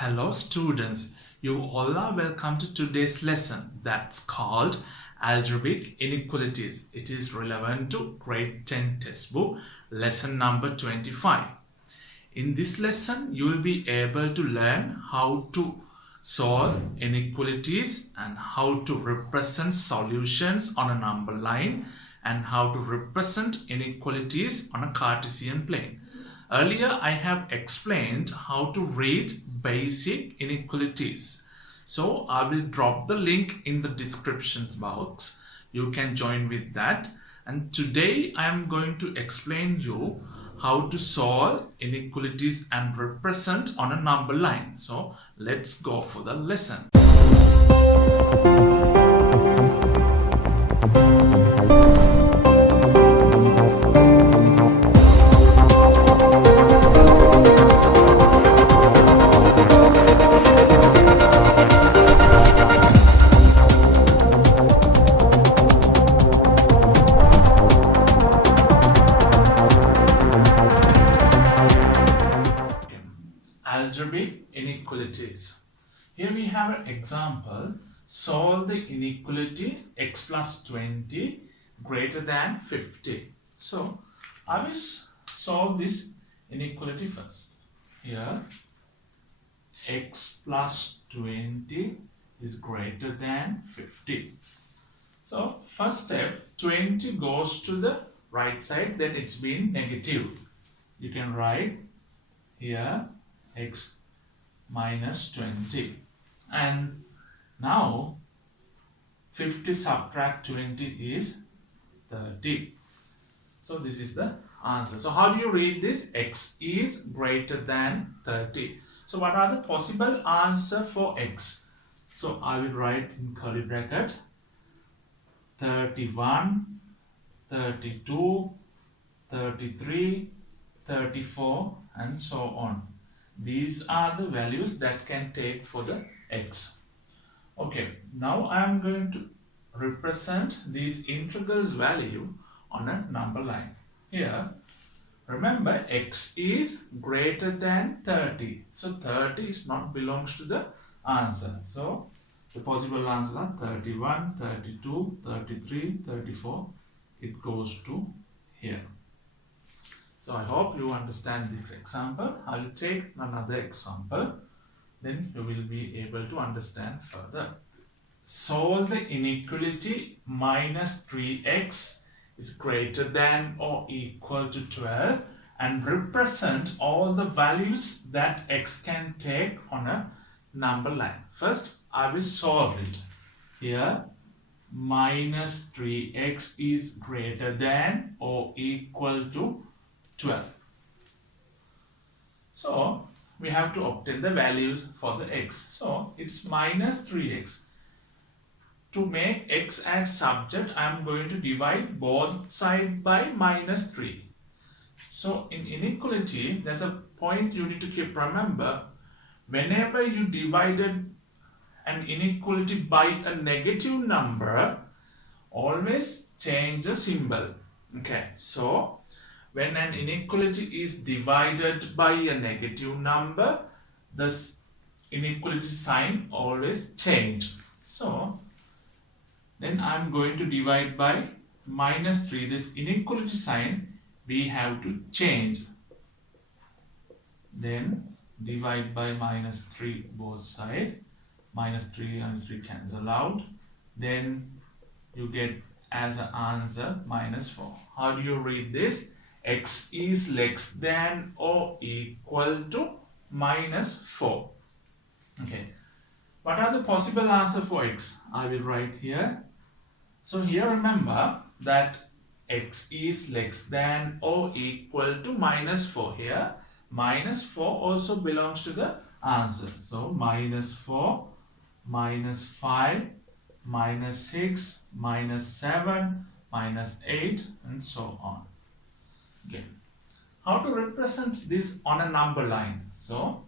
Hello students, you all are welcome to today's lesson that's called Algebraic Inequalities. It is relevant to grade 10 textbook lesson number 25. In this lesson, you will be able to learn how to solve inequalities and how to represent solutions on a number line and how to represent inequalities on a Cartesian plane. Earlier, I have explained how to read basic inequalities. So, I will drop the link in the description box. You can join with that. And today, I am going to explain you how to solve inequalities and represent on a number line. So, let's go for the lesson. Algebraic inequalities. Here we have an example. Solve the inequality x plus 20 greater than 50. So I will solve this inequality first. Here x plus 20 is greater than 50. So first step, 20 goes to the right side, then it's been negative. You can write here x minus 20, and now 50 subtract 20 is 30. So this is the answer. So how do you read this? X is greater than 30. So what are the possible answer for x? So I will write in curly bracket 31, 32, 33, 34 and so on. These are the values that can take for the x. Okay, now I am going to represent these integrals value on a number line. Here, remember x is greater than 30. So 30 is not belongs to the answer. So the possible answers are 31, 32, 33, 34. It goes to here. So I hope you understand this example. I will take another example. Then you will be able to understand further. Solve the inequality minus 3x is greater than or equal to 12 and represent all the values that x can take on a number line. First, I will solve it. Here, minus 3x is greater than or equal to 12. So we have to obtain the values for the x. So it's minus 3x. To make x as subject, I am going to divide both sides by minus 3. So in inequality, there's a point you need to keep remember. Whenever you divided an inequality by a negative number, always change the symbol. Okay, so when an inequality is divided by a negative number, the inequality sign always change. So then I am going to divide by minus 3. This inequality sign we have to change. Then divide by minus 3 both sides. Minus 3 and 3 cancel out. Then you get as an answer minus 4. How do you read this? X is less than or equal to minus 4. Okay. What are the possible answer for x? I will write here. So here remember that x is less than or equal to minus 4. Here minus 4 also belongs to the answer. So minus 4, minus 5, minus 6, minus 7, minus 8 and so on. Okay. How to represent this on a number line? So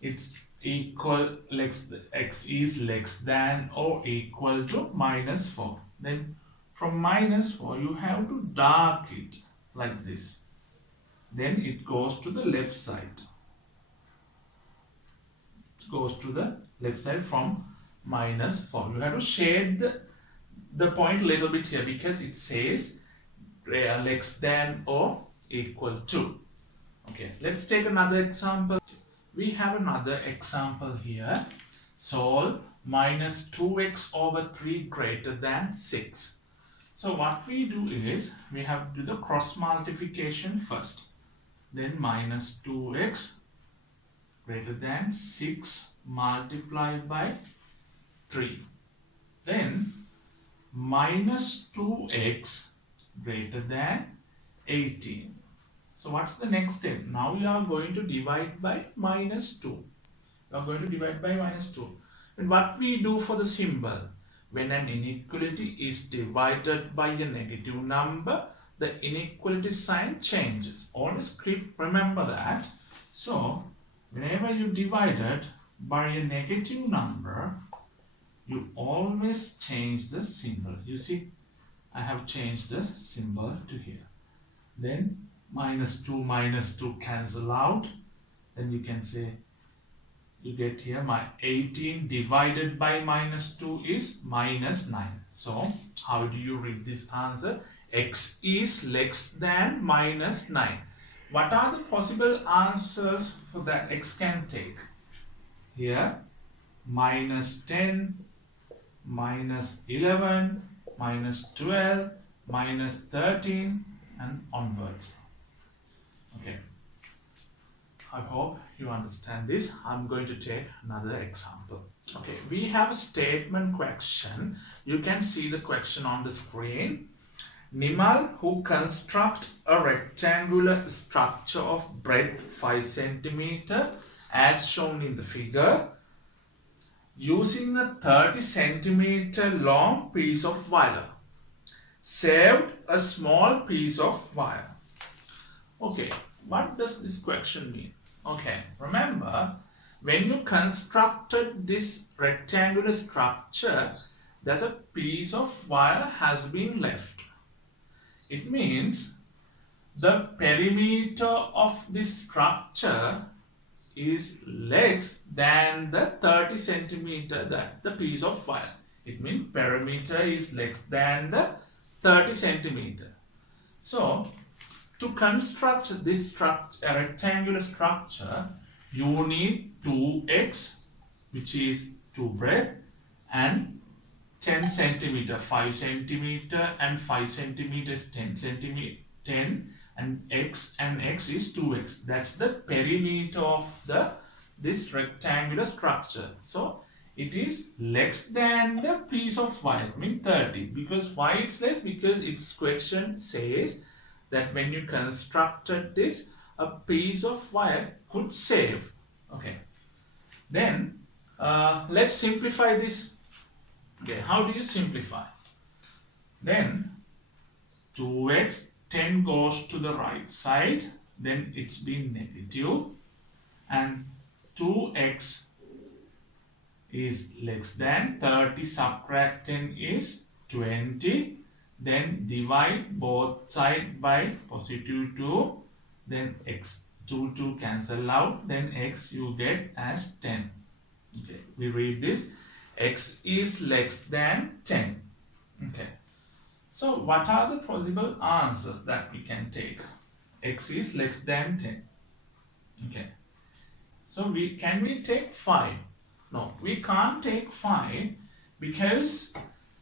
it's equal x is less than or equal to minus 4. Then from minus 4 you have to dark it like this. Then it goes to the left side. goes to the left side from -4. You have to shade the point a little bit here because it says less than or equal to. Okay, let's take another example. We have another example here. Solve -2x/3 greater than 6. So what we do is we have to do the cross multiplication first. Then -2x greater than 6 multiplied by 3. Then -2x greater than 18. So what's the next step? Now we are going to divide by -2. We are going to divide by -2. And what we do for the symbol? When an inequality is divided by a negative number, the inequality sign changes. Always remember that. So whenever you divide it by a negative number, you always change the symbol. You see, I have changed the symbol to here. Then -2 cancel out. Then you can say, you get here my 18 divided by -2 is -9. So how do you read this answer? X is less than -9. What are the possible answers for that x can take? Here -10, -11, -12, -13 and onwards. Okay, I hope you understand this. I'm going to take another example. Okay, we have a statement question. You can see the question on the screen. Nimal, who construct a rectangular structure of breadth 5 centimeter as shown in the figure, using a 30 centimeter long piece of wire, saved a small piece of wire. Okay, what does this question mean? Okay, remember, when you constructed this rectangular structure, there's a piece of wire has been left. It means the perimeter of this structure is less than the 30 centimeter that the piece of wire. It means perimeter is less than the 30 centimeter. So to construct this rectangular structure, you need 2x, which is 2 breadth, and 10 centimeter, 5 centimeter, and 5 centimeters, 10 centimeter, 10, and x is 2x. That's the perimeter of this rectangular structure. So it is less than the piece of wire, I mean 30. Because why it's less? Because its question says that when you constructed this, a piece of wire could save. Okay. Then let's simplify this. Okay, how do you simplify? Then 2x, 10 goes to the right side, then it's been negative, and 2x is less than 30, subtract 10 is 20, then divide both sides by positive 2, then x 2 cancel out, then x you get as 10. Okay, we read this, x is less than 10. Okay, so what are the possible answers that we can take? X is less than 10. Okay, so can we take 5? No, we can't take 5 because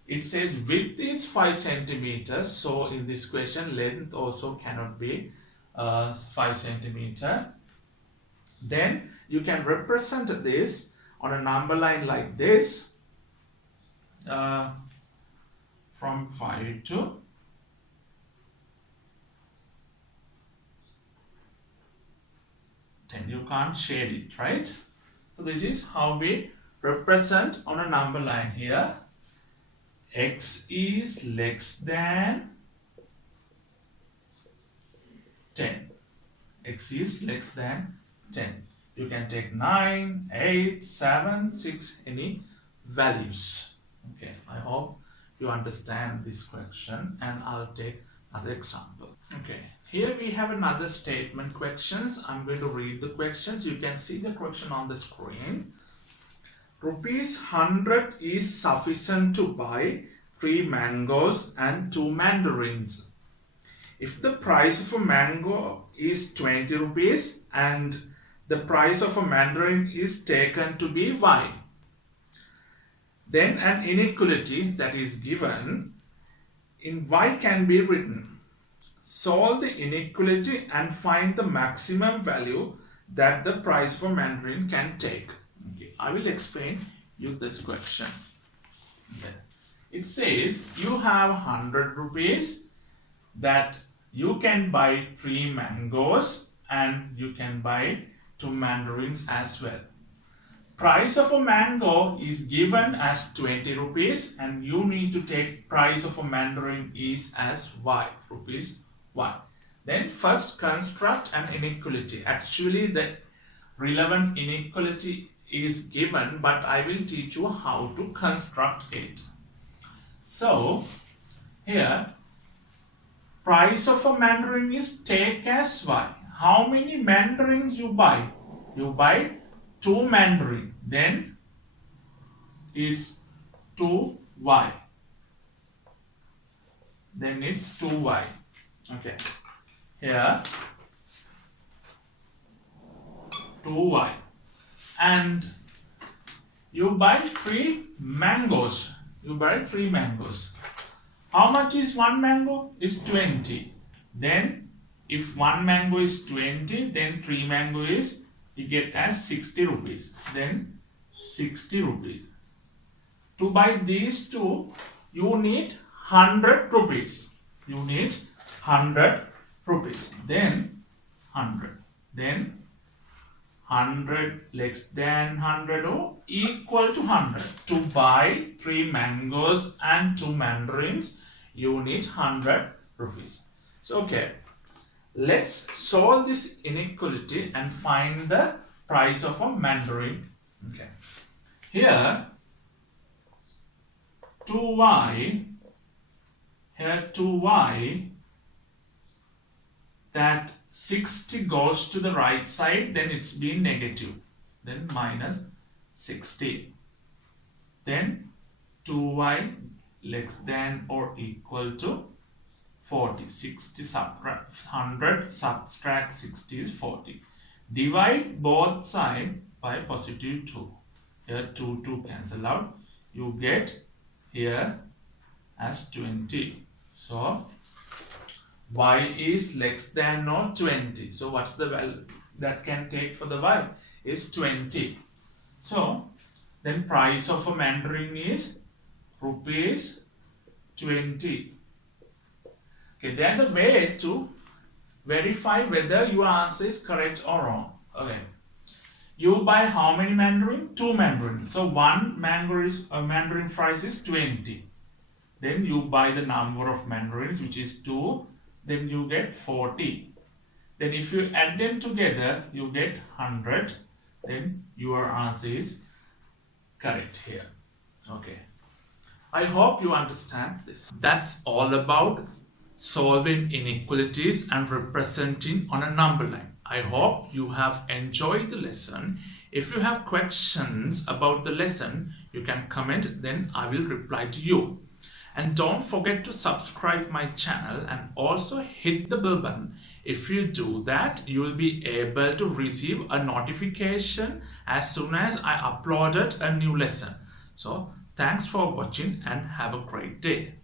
it says width is 5 centimeters. So in this question, length also cannot be 5 centimeter. Then you can represent this on a number line like this, from 5 to 10. You can't shade it, right? So this is how we represent on a number line here. X is less than 10. X is less than 10. You can take 9, 8, 7, 6, any values. Okay, I hope you understand this question, and I'll take another example. Okay, here we have another statement questions. I'm going to read the questions. You can see the question on the screen. rupees 100 is sufficient to buy 3 mangoes and 2 mandarins. If the price of a mango is 20 rupees and the price of a mandarin is taken to be y, then an inequality that is given in y can be written. Solve the inequality and find the maximum value that the price of a mandarin can take. Okay, I will explain you this question. Okay. It says you have 100 rupees that you can buy 3 mangoes and you can buy 2 mandarins as well. Price of a mango is given as 20 rupees and you need to take price of a mandarin is as y, rupees y. Then first construct an inequality. Actually the relevant inequality is given, but I will teach you how to construct it. So here price of a mandarin is take as y. How many mandarins you buy? You buy 2 mandarin, then it's 2y. Then it's 2y. Okay. Here 2y. And you buy 3 mangoes. You buy 3 mangoes. How much is 1 mango? Is 20. Then if 1 mango is 20, then 3 mango is, you get as 60 rupees. Then 60 rupees. To buy these 2, you need 100 rupees. You need 100 rupees. Then 100. Then 100 less than 100 or equal to 100. To buy 3 mangoes and 2 mandarins, you need 100 rupees. So, okay. Let's solve this inequality and find the price of a mandarin. Okay. Here 2y, that 60 goes to the right side, then it's been negative, then minus 60. Then 2y less than or equal to 40. 60 subtract 100 subtract 60 is 40. Divide both sides by positive 2. Here 2 cancel out. You get here as 20. So y is less than or 20. So what's the value that can take for the y? Is 20. So then price of a mandarin is rupees 20. Okay, there's a way to verify whether your answer is correct or wrong. Okay. You buy how many mandarin? 2 mandarins. So 1 mandarin price is 20. Then you buy the number of mandarins, which is 2. Then you get 40. Then if you add them together, you get 100. Then your answer is correct here. Okay. I hope you understand this. That's all about solving inequalities and representing on a number line. I hope you have enjoyed the lesson. If you have questions about the lesson, you can comment, then I will reply to you. And don't forget to subscribe my channel and also hit the bell button. If you do that, you will be able to receive a notification as soon as I uploaded a new lesson. So thanks for watching and have a great day.